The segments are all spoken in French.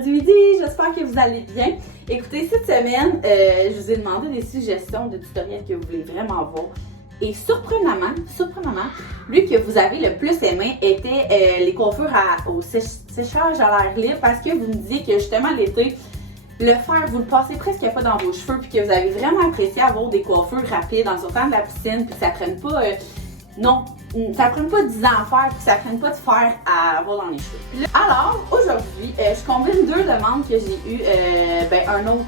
mercredi midi, j'espère que vous allez bien. Écoutez, cette semaine, je vous ai demandé des suggestions de tutoriels que vous voulez vraiment voir. Et surprenamment, lui que vous avez le plus aimé était les coiffures au séchage à l'air libre parce que vous me disiez que justement l'été, le fer, vous le passez presque pas dans vos cheveux puis que vous avez vraiment apprécié avoir des coiffures rapides en sortant de la piscine puis que ça prenne pas, ça prenne pas 10 ans à faire puis que ça prenne pas de fer à avoir dans les cheveux. Alors, aujourd'hui, je combine deux demandes que j'ai eues, un autre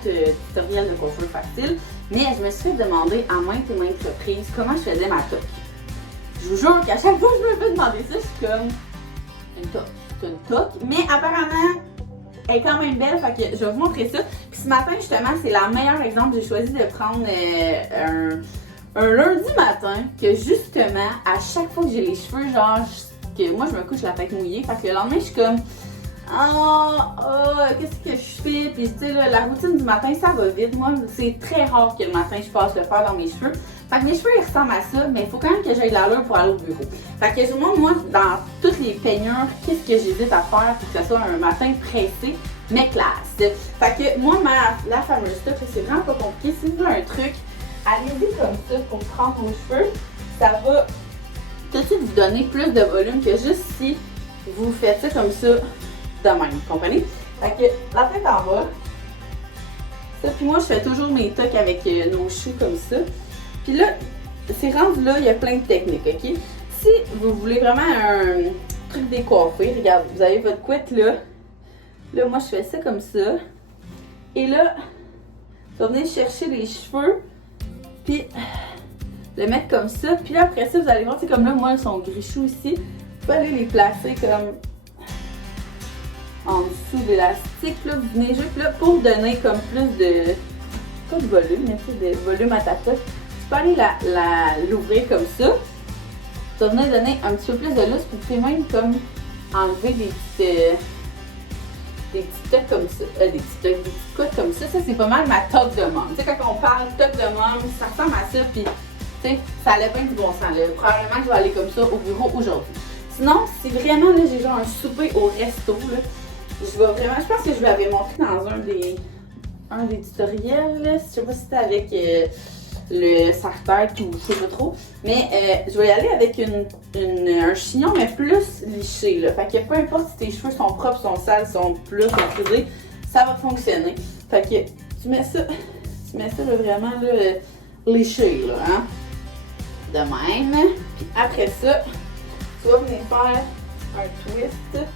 tutoriel de coiffure facile, mais je me suis fait demander à maintes et maintes reprises comment je faisais ma toque. Je vous jure qu'à chaque fois que je me fais demander ça, je suis comme une toque, c'est une toque, mais apparemment, elle est quand même belle, fait que je vais vous montrer ça. Puis ce matin, justement, c'est le meilleur exemple. J'ai choisi de prendre un lundi matin que justement, à chaque fois que j'ai les cheveux, genre, que moi je me couche la tête mouillée, fait que le lendemain, je suis comme qu'est-ce que je fais? Puis tu sais, la routine du matin, ça va vite. Moi, c'est très rare que le matin, je passe le fer dans mes cheveux. Fait que mes cheveux, ils ressemblent à ça, mais il faut quand même que j'aille de l'allure pour aller au bureau. Fait que je vous montre, moi, dans toutes les peignures, qu'est-ce que j'hésite à faire pour que ce soit un matin pressé, mais classe. Fait que moi, la fameuse toque, c'est vraiment pas compliqué. Si vous voulez un truc, allez-y comme ça pour prendre vos cheveux. Ça va tout de suite vous donner plus de volume que juste si vous faites ça comme ça de même, vous comprenez? Fait que la tête en bas, ça, puis moi je fais toujours mes toques avec nos choux comme ça. Puis là, c'est rendu là, il y a plein de techniques, ok? Si vous voulez vraiment un truc décoiffé, regarde, vous avez votre couette là. Là, moi je fais ça comme ça. Et là, vous venez chercher les cheveux, puis le mettre comme ça. Puis là, après ça, vous allez voir, c'est comme là, moi, ils sont grichous ici. Vous pouvez aller les placer comme en dessous de l'élastique, là, vous venez juste là pour donner comme plus de, pas de volume, mais tu sais, de volume à ta toque. Tu peux aller l'ouvrir comme ça. Ça va venir donner un petit peu plus de lousse, puis vous pouvez même comme enlever des petites toques comme ça, des petites couettes comme ça. Ça, c'est pas mal ma toque de môme. Tu sais, quand on parle toque de môme, ça ressemble à ça, puis tu sais, ça allait bien du bon sens, là. Probablement que je vais aller comme ça au bureau aujourd'hui. Sinon, si vraiment, là, j'ai genre un souper au resto, là, je pense que je l'avais montré dans un des tutoriels, là. Je sais pas si c'était avec le sartètre ou je sais pas trop. Mais je vais y aller avec un chignon, mais plus liché, là. Fait que peu importe si tes cheveux sont propres, sont sales, sont plus frisés, ça va fonctionner. Fait que tu mets ça là, vraiment là, léché, là, hein. De même. Puis après ça, tu vas venir faire un twist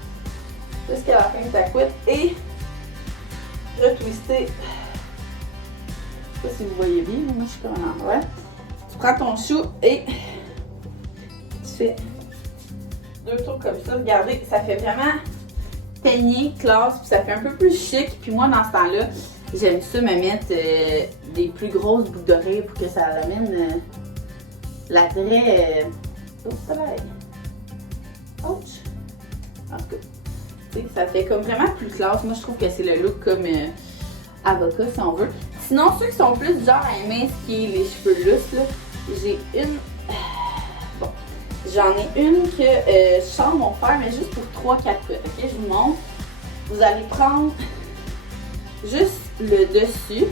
jusqu'à la fin de ta couette et retwister. Je sais pas si vous voyez bien, mais moi je suis comme un endroit. Tu prends ton chou et tu fais deux tours comme ça. Regardez, ça fait vraiment peigné, classe, puis ça fait un peu plus chic. Puis moi, dans ce temps-là, j'aime ça me mettre des plus grosses boucles d'oreilles pour que ça amène l'attrait. Ouch! En tout cas, ça fait comme vraiment plus classe. Moi, je trouve que c'est le look comme avocat, si on veut. Sinon, ceux qui sont plus du genre à aimer ce qui est les cheveux lousses, là, j'ai une... Bon, j'en ai une que je change mon fer, mais juste pour 3-4 couettes, ok? Je vous montre. Vous allez prendre juste le dessus.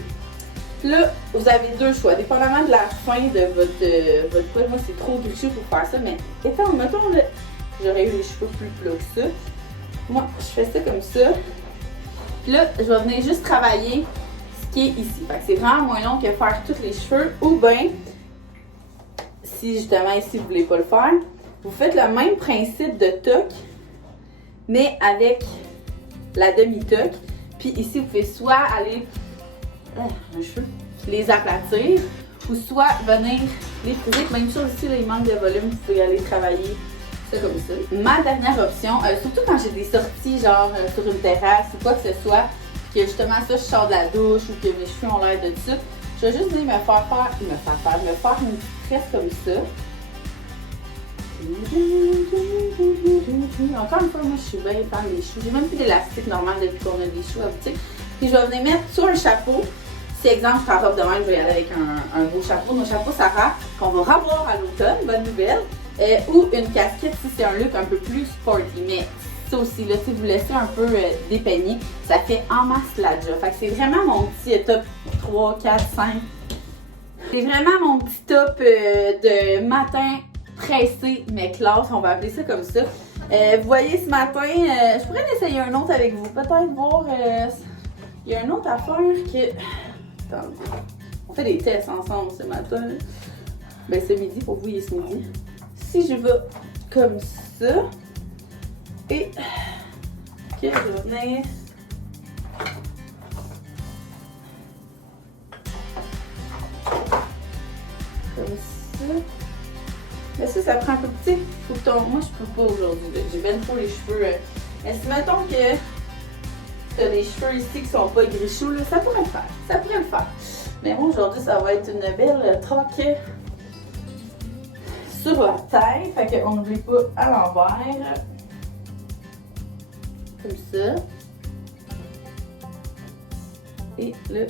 Puis là, vous avez deux choix, dépendamment de la fin de votre couette. Moi, c'est trop griché pour faire ça, mais mettons, là, j'aurais eu les cheveux plus plats que ça. Moi, je fais ça comme ça. Puis là, je vais venir juste travailler ce qui est ici. Fait que c'est vraiment moins long que faire tous les cheveux. Ou bien, si justement ici vous voulez pas le faire, vous faites le même principe de toque, mais avec la demi-toque. Puis ici, vous pouvez soit aller les aplatir, ou soit venir les friser. Même chose ici, là, il manque de volume, vous pouvez aller travailler ça comme ça. Ma dernière option, surtout quand j'ai des sorties genre sur une terrasse ou quoi que ce soit, que justement ça, je sors de la douche ou que mes cheveux ont l'air de ça, je vais juste venir me faire une petite tresse comme ça. Encore une fois, moi je suis bien fan des choux. J'ai même plus d'élastique normal depuis qu'on a des choux à boutique. Puis je vais venir mettre sur un chapeau. Si exemple, je prends robe de même, je vais y aller avec un beau chapeau. Nos chapeaux Sarah, qu'on va revoir à l'automne, bonne nouvelle. Ou une casquette si c'est un look un peu plus sporty. Mais ça aussi, là, si vous laissez un peu dépeigner, ça fait en masse la job. Fait que c'est vraiment mon petit top 3, 4, 5. C'est vraiment mon petit top de matin pressé, mais classe, on va appeler ça comme ça. Vous voyez, ce matin, je pourrais en essayer un autre avec vous. Peut-être voir, il y a une autre affaire que... Attendez. On fait des tests ensemble ce matin. Ben, ce midi, pour vous, il est ce midi. Si je vais comme ça, et que je vais venir... Comme ça. Mais ça prend un peu petit. Faut que moi, je peux pas aujourd'hui. J'ai bien trop les cheveux. Mais si mettons que t'as des cheveux ici qui sont pas gris-choux, là, ça pourrait le faire. Ça pourrait le faire. Mais moi, aujourd'hui, ça va être une belle troque sur la tête. Fait qu'on n'oublie pas à l'envers. Comme ça. Et là.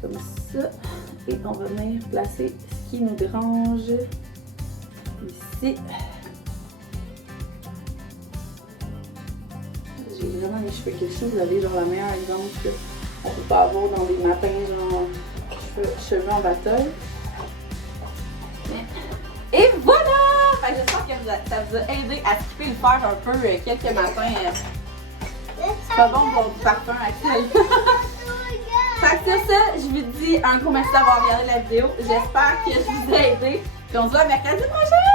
Comme ça. Et on va venir placer ce qui nous dérange ici. J'ai vraiment les cheveux gris-choux. Vous avez genre la meilleure exemple qu'on peut pas avoir dans des matins genre cheveux en bataille. Et voilà! Fait que j'espère que ça vous a aidé à skipper le faire un peu quelques matins. C'est pas bon pour du parfum actuel. Fait que sur ça, je vous dis un gros merci d'avoir regardé la vidéo. J'espère que je vous ai aidé. Puis on se voit mercredi prochain!